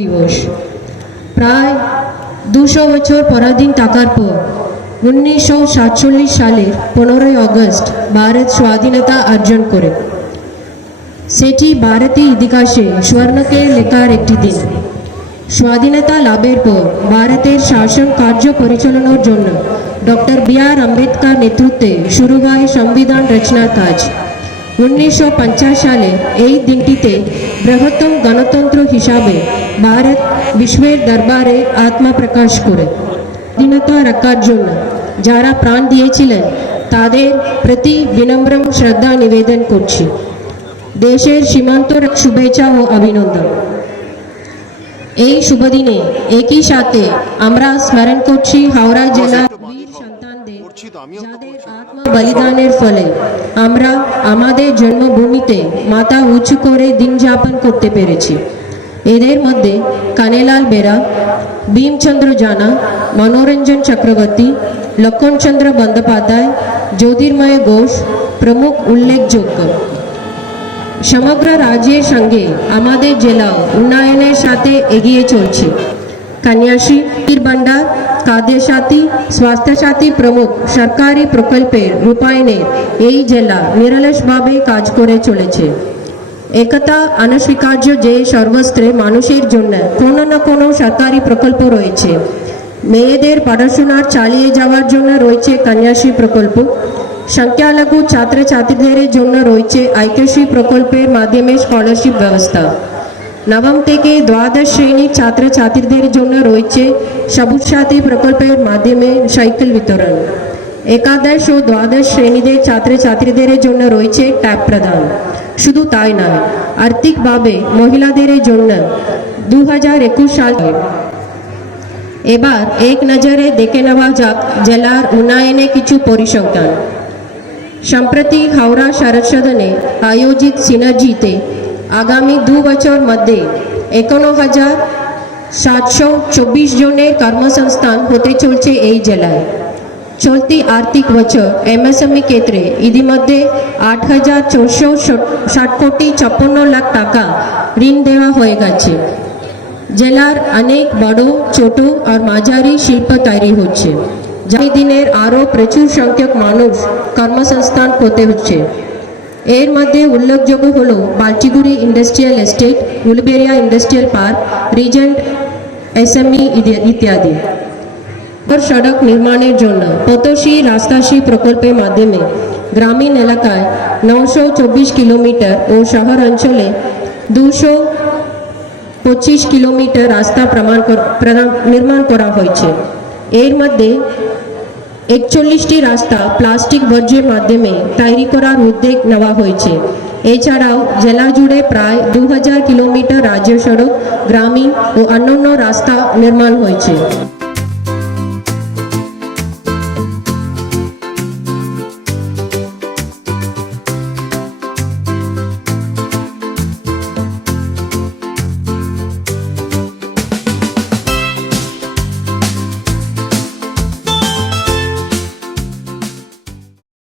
দিবস। প্রায় দুশো বছর পরাধীন থাকার পর উনিশশো সাতচল্লিশ সালের পনেরোই আগস্ট ভারত স্বাধীনতা অর্জন করে। সেটি ভারতীয় ইতিহাসে স্বর্ণকে লেখার একটি দিন। স্বাধীনতা লাভের পর ভারতের শাসন কার্য পরিচালনার জন্য ডক্টর বি আর আম্বেদকর নেতৃত্বে শুরু হয় সংবিধান রচনার কাজ। উনিশশো সালে এই দিনটিতে বৃহত্তম গণতন্ত্র হিসাবে ভারত বিশ্বের দরবারে আত্মপ্রকাশ করে। স্বাধীনতা রাখার জন্য যারা প্রাণ দিয়েছিলেন, তাদের প্রতি বিনম্র শ্রদ্ধা নিবেদন করছি। দেশের সীমান্ত শুভেচ্ছা ও অভিনন্দন। এই শুভ দিনে একই সাথে আমরা স্মরণ করছি হাওড়া জেলার যাদের। আত্ম বলিদানের ফলে আমরা আমাদের জন্মভূমিতে মাথা উঁচু করে দিন যাপন করতে পেরেছি। এদের মধ্যে কানেলাল বেরা ভীমচন্দ্র জানা মনোরঞ্জন চক্রবর্তী লক্ষণচন্দ্র বন্দ্যোপাধ্যায় জ্যোতির্ময় ঘোষ প্রমুখ উল্লেখযোগ্য। সমগ্র রাজ্যের সঙ্গে আমাদের জেলা উন্নয়নের সাথে এগিয়ে চলছে। কন্যাশ্রী ভান্ডার খাদ্য সাথী স্বাস্থ্য সাথী প্রমুখ সরকারি প্রকল্পের রূপায়ণে এই জেলা নিরলসভাবে কাজ করে চলেছে একথা অনস্বীকার্য যে সর্বস্ত্রে মানুষের জন্য কোনো না কোনো সরকারি প্রকল্প রয়েছে মেয়েদের পড়াশোনার চালিয়ে যাওয়ার জন্য রয়েছে কন্যাশ্রী প্রকল্প সংখ্যালঘু ছাত্রছাত্রীদের জন্য রয়েছে ঐক্যশ্রী প্রকল্পের মাধ্যমে স্কলারশিপ ব্যবস্থা নবম থেকে দ্বাদশ শ্রেণির ছাত্রছাত্রীদের জন্য রয়েছে সবুজ সাথী প্রকল্পের মাধ্যমে সাইকেল বিতরণ। একাদশ ও দ্বাদশ শ্রেণীদের ছাত্রছাত্রীদের জন্য রয়েছে ট্যাব প্রদান। শুধু তাই নয়, আর্থিকভাবে মহিলাদের জন্য দু হাজার একুশ সালে এবার এক নজরে দেখে নেওয়া যাক জেলার উন্নয়নে কিছু পরিসংখ্যান। সম্প্রতি হাওড়া শরৎ সদনে আয়োজিত সিনার্জিতে আগামী দু বছর মধ্যে একান্ন হাজার সাতশো চব্বিশ জনের কর্মসংস্থান হতে চলছে এই জেলায়। চলতি আর্থিক বছর এমএসএমই ক্ষেত্রে ইতিমধ্যে আট হাজার চারশো ষাট কোটি ছাপ্পান্ন লাখ টাকা ঋণ দেওয়া হয়ে গেছে। জেলার অনেক বড়, ছোট আর মাঝারি শিল্প তৈরি হচ্ছে। যাই দিনের আরও প্রচুর সংখ্যক মানুষ কর্মসংস্থান করতে হচ্ছে। এর মধ্যে উল্লেখযোগ্য হল Baltiguri industrial estate, Uluberia industrial park, regent, SME ইত্যাদি। সড়ক নির্মাণের জন্য পতসি রাস্তাসি প্রকল্পের মাধ্যমে গ্রামীণ এলাকায় নশো চব্বিশ কিলোমিটার ও শহর অঞ্চলে দুশো পঁচিশ কিলোমিটার রাস্তা প্রমাণ নির্মাণ করা হয়েছে। এর মধ্যে একচল্লিশটি রাস্তা প্লাস্টিক বর্জ্যের মাধ্যমে তৈরি করার উদ্যোগ নেওয়া হয়েছে। এছাড়াও জেলা জুড়ে প্রায় দু হাজার কিলোমিটার রাজ্য সড়ক, গ্রামীণ ও অন্যান্য রাস্তা নির্মাণ হয়েছে।